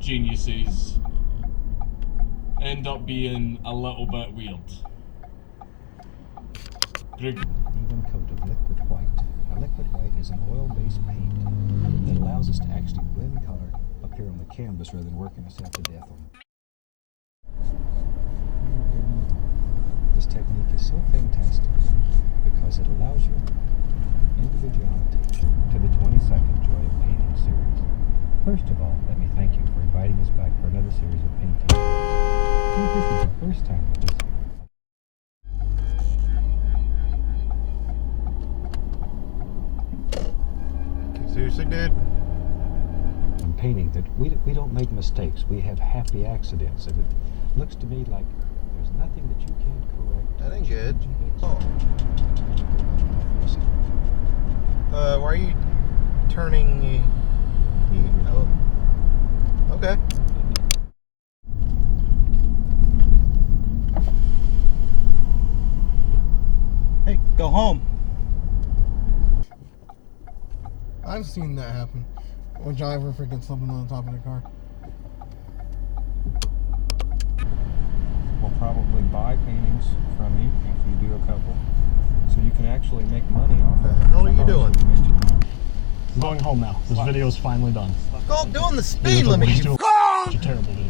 Geniuses end up being a little bit weird. Even coat of liquid white. Now, liquid white is an oil-based paint that allows us to actually blend color up here on the canvas rather than working us out to death on it. This technique is so fantastic because it allows you individuality to the 22nd Joy of Painting series. First of all, let me thank you for inviting us back for another series of paintings. If this is your first time with us, seriously, dude? I'm painting that we don't make mistakes. We have happy accidents, and it looks to me like there's nothing that you can't correct. That ain't good. Oh. Why are you turning? Oh. Okay. Hey, go home. I've seen that happen. When driver freaking something on the top of the car. We'll probably buy paintings from you if you do a couple, so you can actually make money off it. What are you doing? I'm going home now. This video is finally done. Stop doing the speed limit, you You're terrible, dude.